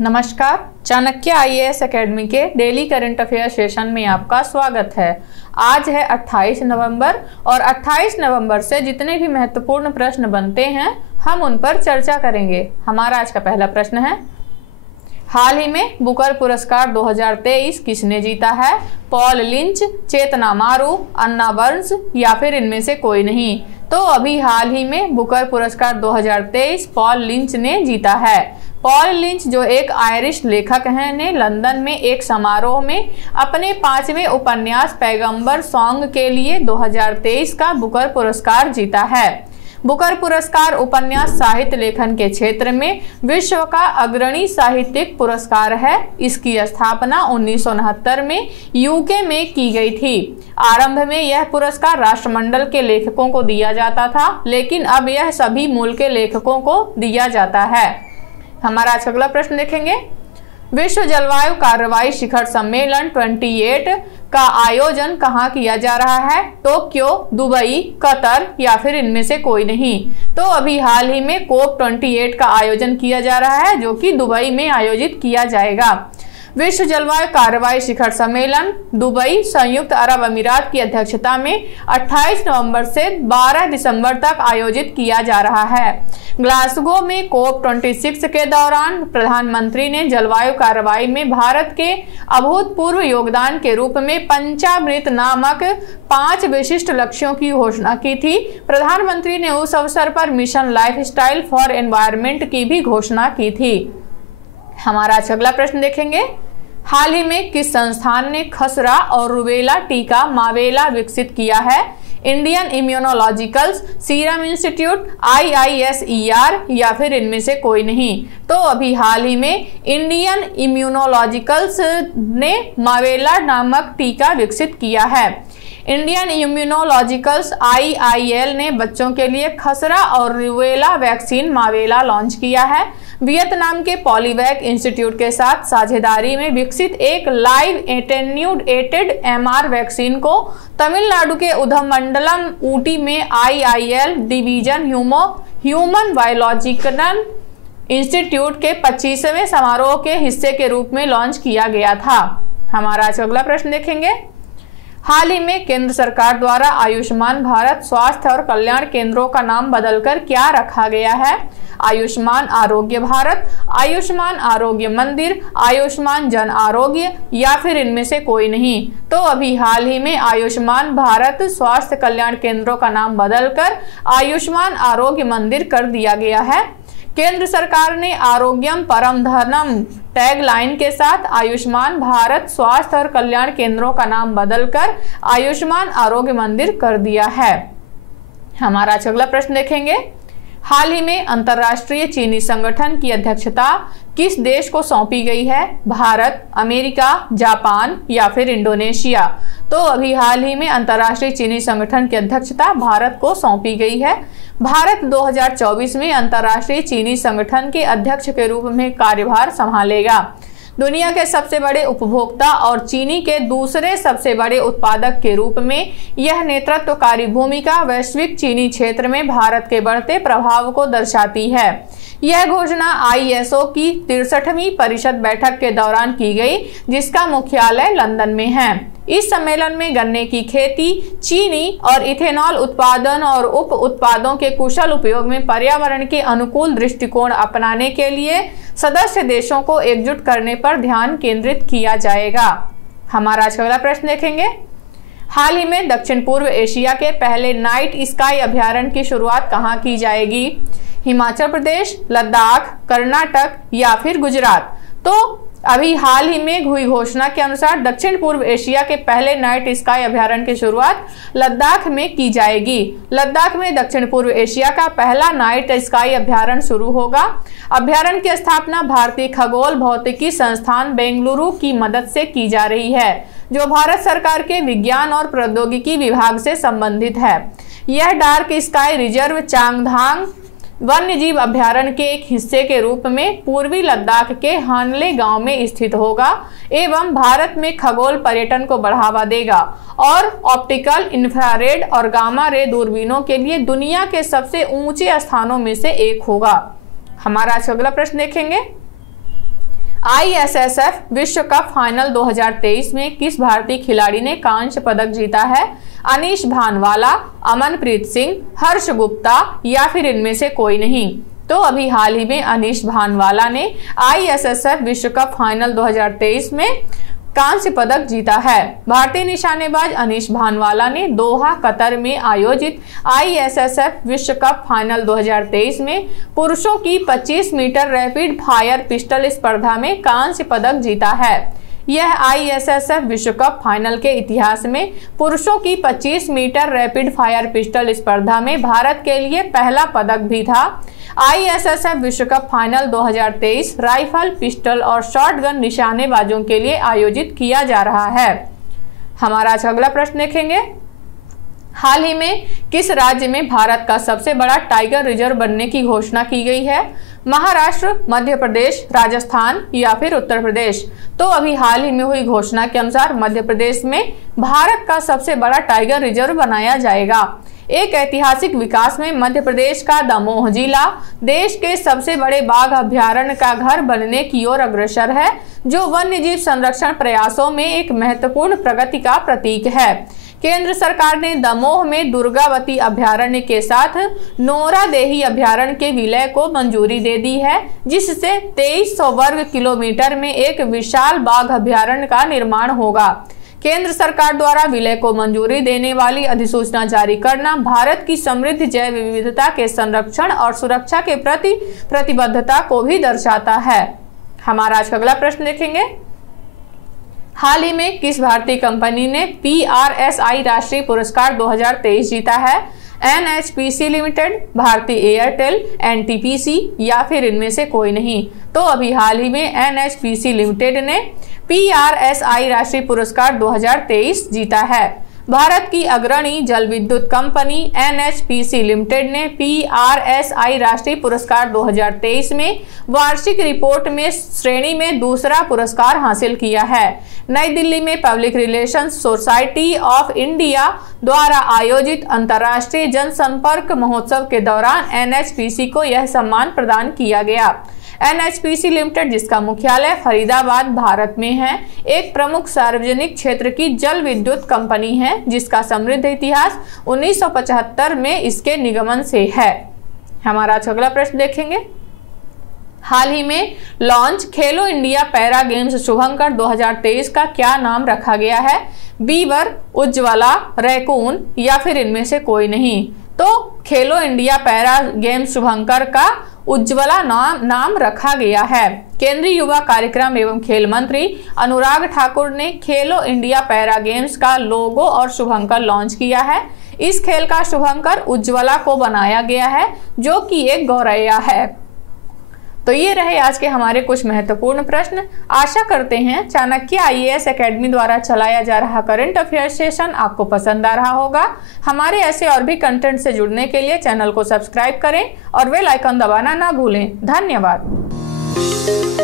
नमस्कार, Chanakya IAS academy के daily current affair session में आपका स्वागत है। आज है 28 नवंबर और 28 नवंबर से जितने भी महत्वपूर्ण प्रश्न बनते हैं हम उन पर चर्चा करेंगे। हमारा आज का पहला प्रश्न है, हाल ही में बुकर पुरस्कार 2023 किसने जीता है? पॉल लिंच, चेतना मारू, अन्ना बर्न्स या फिर इनमें से कोई नहीं। तो अभी हाल ही में बुकर पुरस्कार 2023 पॉल लिंच ने जीता है। पॉल लिंच जो एक आयरिश लेखक हैं ने लंदन में एक समारोह में अपने 5वें उपन्यास पैगंबर सॉन्ग के लिए 2023 का बुकर पुरस्कार जीता है। बुकर पुरस्कार उपन्यास साहित्य लेखन के क्षेत्र में विश्व का अग्रणी साहित्यिक पुरस्कार है। इसकी स्थापना 1969 में यूके में की गई थी। आरंभ में यह पुरस्कार राष्ट्रमंडल के लेखकों को दिया जाता था, लेकिन अब यह सभी मूल के लेखकों को दिया जाता है। हमारा आज अगला प्रश्न देखेंगे, विश्व जलवायु कार्रवाई शिखर सम्मेलन 28 का आयोजन कहाँ किया जा रहा है? टोक्यो, दुबई, कतर या फिर इनमें से कोई नहीं। तो अभी हाल ही में कोप 28 का आयोजन किया जा रहा है जो कि दुबई में आयोजित किया जाएगा। विश्व जलवायु कार्रवाई शिखर सम्मेलन दुबई, संयुक्त अरब अमीरात की अध्यक्षता में 28 नवंबर से 12 दिसंबर तक आयोजित किया जा रहा है। ग्लासगो में कोप 26 के दौरान प्रधानमंत्री ने जलवायु कार्रवाई में भारत के अभूतपूर्व योगदान के रूप में पंचामृत नामक 5 विशिष्ट लक्ष्यों की घोषणा की थी। प्रधानमंत्री ने उस अवसर पर मिशन लाइफस्टाइल फॉर एनवायरनमेंट की भी घोषणा की थी। हमारा अगला प्रश्न देखेंगे, हाल ही में किस संस्थान ने खसरा और रुबेला टीका मावेला विकसित किया है? Indian immunological serum institute, IISER या फिर इनमें से कोई नहीं। तो अभी हाल ही में इंडियन इम्यूनोलॉजिकल्स ने मावेला नामक टीका विकसित किया है। इंडियन इम्यूनोलॉजिकल्स IIL ने बच्चों के लिए खसरा और रुबेला वैक्सीन मावेला लॉन्च किया है। वियतनाम के पॉलीवैक इंस्टीट्यूट के साथ साझेदारी में विकसित एक लाइव एटेन्यूएटेड MR वैक्सीन को तमिलनाडु के उधममंडलम ऊटी में IIL division human biological institute के 25वें समारोह के हिस्से के रूप में लॉन्च किया गया था। हमारा आज अगला प्रश्न देखेंगे, हाल ही में केंद्र सरकार द्वारा आयुष्मान भारत स्वास्थ्य और कल्याण केंद्रों का नाम बदलकर क्या रखा गया है? आयुष्मान आरोग्य भारत, आयुष्मान आरोग्य मंदिर, आयुष्मान जन आरोग्य या फिर इनमें से कोई नहीं। तो अभी हाल ही में आयुष्मान भारत स्वास्थ्य कल्याण केंद्रों का नाम बदलकर आयुष्मान आरोग्य मंदिर कर दिया गया है। केंद्र सरकार ने आरोग्यम परम धर्मम टैगलाइन के साथ आयुष्मान भारत स्वास्थ्य और कल्याण केंद्रों का नाम बदलकर आयुष्मान आरोग्य मंदिर कर दिया है। हमारा अगला प्रश्न देखेंगे, हाल ही में अंतर्राष्ट्रीय चीनी संगठन की अध्यक्षता किस देश को सौंपी गई है? भारत, अमेरिका, जापान या फिर इंडोनेशिया। तो अभी हाल ही में अंतर्राष्ट्रीय चीनी संगठन की अध्यक्षता भारत को सौंपी गई है। भारत 2024 में अंतर्राष्ट्रीय चीनी संगठन के अध्यक्ष के रूप में कार्यभार संभालेगा। दुनिया के सबसे बड़े उपभोक्ता और चीनी के दूसरे सबसे बड़े उत्पादक के रूप में यह नेतृत्वकारी भूमिका वैश्विक चीनी क्षेत्र में भारत के बढ़ते प्रभाव को दर्शाती है। यह घोषणा ISO की 63वीं परिषद बैठक के दौरान की गई, जिसका मुख्यालय लंदन में है। इस सम्मेलन में गन्ने की खेती, चीनी और इथेनॉल उत्पादन और उप उत्पादों के कुशल उपयोग में पर्यावरण के अनुकूल दृष्टिकोण अपनाने के लिए सदस्य देशों को एकजुट करने पर ध्यान केंद्रित किया जाएगा। हमारा अगला प्रश्न देखेंगे, हाल ही में दक्षिण पूर्व एशिया के पहले नाइट स्काई अभ्यारण्य की शुरुआत कहाँ की जाएगी? हिमाचल प्रदेश, लद्दाख, कर्नाटक या फिर गुजरात। तो अभी हाल ही में हुई घोषणा के अनुसार दक्षिण पूर्व एशिया के पहले नाइट स्काई अभ्यारण्य की शुरुआत लद्दाख में की जाएगी। लद्दाख में दक्षिण पूर्व एशिया का पहला नाइट स्काई अभ्यारण्य शुरू होगा। अभ्यारण्य की स्थापना भारतीय खगोल भौतिकी संस्थान बेंगलुरु की मदद से की जा रही है, जो भारत सरकार के विज्ञान और प्रौद्योगिकी विभाग से संबंधित है। यह डार्क स्काई रिजर्व चांगथांग वन्यजीव अभ्यारण्य के एक हिस्से के रूप में पूर्वी लद्दाख के हानले गांव में स्थित होगा एवं भारत में खगोल पर्यटन को बढ़ावा देगा और ऑप्टिकल, इंफ्रारेड और गामा रे दूरबीनों के लिए दुनिया के सबसे ऊंचे स्थानों में से एक होगा। हमारा आज अगला प्रश्न देखेंगे, ISSF विश्व कप फाइनल 2023 में किस भारतीय खिलाड़ी ने कांस्य पदक जीता है? अनीश भानवाला, अमनप्रीत सिंह, हर्ष गुप्ता या फिर इनमें से कोई नहीं? तो अभी हाल ही में अनीश भानवाला ने ISSF विश्व कप फाइनल 2023 में कांस्य पदक जीता है। भारतीय निशानेबाज अनीश भानवाला ने दोहा कतर में आयोजित ISSF विश्व कप फाइनल 2023 में पुरुषों की 25 मीटर रैपिड फायर पिस्टल स्पर्धा में कांस्य पदक जीता है। यह ISSF विश्व कप फाइनल के इतिहास में पुरुषों की 25 मीटर रैपिड फायर पिस्टल स्पर्धा में भारत के लिए पहला पदक भी था। ISSF विश्व कप फाइनल 2023 राइफल, पिस्टल और शॉटगन निशानेबाजों के लिए आयोजित किया जा रहा है। हमारा आज अगला प्रश्न देखेंगे। हाल ही में किस राज्य में भारत का सबसे बड़ा टाइगर रिजर्व बनने की घोषणा की गई है? महाराष्ट्र, मध्य प्रदेश, राजस्थान या फिर उत्तर प्रदेश? तो अभी हाल ही में हुई घोषणा के अनुसार मध्य प्रदेश में भारत का सबसे बड़ा टाइगर रिजर्व बनाया जाएगा। एक ऐतिहासिक विकास में मध्य प्रदेश का दमोह जिला देश के सबसे बड़े बाघ अभयारण्य का घर बनने की ओर अग्रसर है, जो वन्यजीव संरक्षण प्रयासों में एक महत्वपूर्ण प्रगति का प्रतीक है। केंद्र सरकार ने दमोह में दुर्गावती अभयारण्य के साथ नोरादेही अभयारण्य के विलय को मंजूरी दे दी है, जिससे 2300 वर्ग किलोमीटर में एक विशाल बाघ अभयारण्य का निर्माण होगा। केंद्र सरकार द्वारा विलय को मंजूरी देने वाली अधिसूचना जारी करना भारत की समृद्ध जैव विविधता के संरक्षण और सुरक्षा के प्रति प्रतिबद्धता को भी दर्शाता है। हमारा आज का अगला प्रश्न देखेंगे। हाल ही में किस भारतीय कंपनी ने PRSI राष्ट्रीय पुरस्कार 2023 जीता है? NHPC लिमिटेड, भारतीय एयरटेल, NTPC या फिर इनमें से कोई नहीं? तो अभी हाल ही में NHPC लिमिटेड ने PRSI राष्ट्रीय पुरस्कार 2023 जीता है। भारत की अग्रणी जल विद्युत कंपनी NHPC लिमिटेड ने PRSI राष्ट्रीय पुरस्कार 2023 में वार्षिक रिपोर्ट में श्रेणी में दूसरा पुरस्कार हासिल किया है। नई दिल्ली में public relations society of India द्वारा आयोजित अंतर्राष्ट्रीय जनसंपर्क महोत्सव के दौरान NHPC को यह सम्मान प्रदान किया गया। NHPC लिमिटेड, जिसका मुख्यालय फरीदाबाद भारत में है, एक प्रमुख सार्वजनिक क्षेत्र की जल विद्युत कंपनी है, जिसका समृद्ध इतिहास 1975 में इसके निगमन से है। हमारा अगला प्रश्न देखेंगे। हाल ही में लॉन्च खेलो इंडिया पैरा गेम्स शुभंकर 2023 का क्या नाम रखा गया है? बीवर, उज्ज्वला, रैकून या फिर इनमें से कोई नहीं? तो खेलो इंडिया पैरा गेम्स शुभंकर का उज्ज्वला नाम रखा गया है। केंद्रीय युवा कार्यक्रम एवं खेल मंत्री अनुराग ठाकुर ने खेलो इंडिया पैरा गेम्स का लोगो और शुभंकर लॉन्च किया है। इस खेल का शुभंकर उज्ज्वला को बनाया गया है, जो कि एक गौरैया है। तो ये रहे आज के हमारे कुछ महत्वपूर्ण प्रश्न। आशा करते हैं चाणक्य IAS एकेडमी द्वारा चलाया जा रहा करंट अफेयर्स सेशन आपको पसंद आ रहा होगा। हमारे ऐसे और भी कंटेंट से जुड़ने के लिए चैनल को सब्सक्राइब करें और बेल आइकन दबाना ना भूलें। धन्यवाद।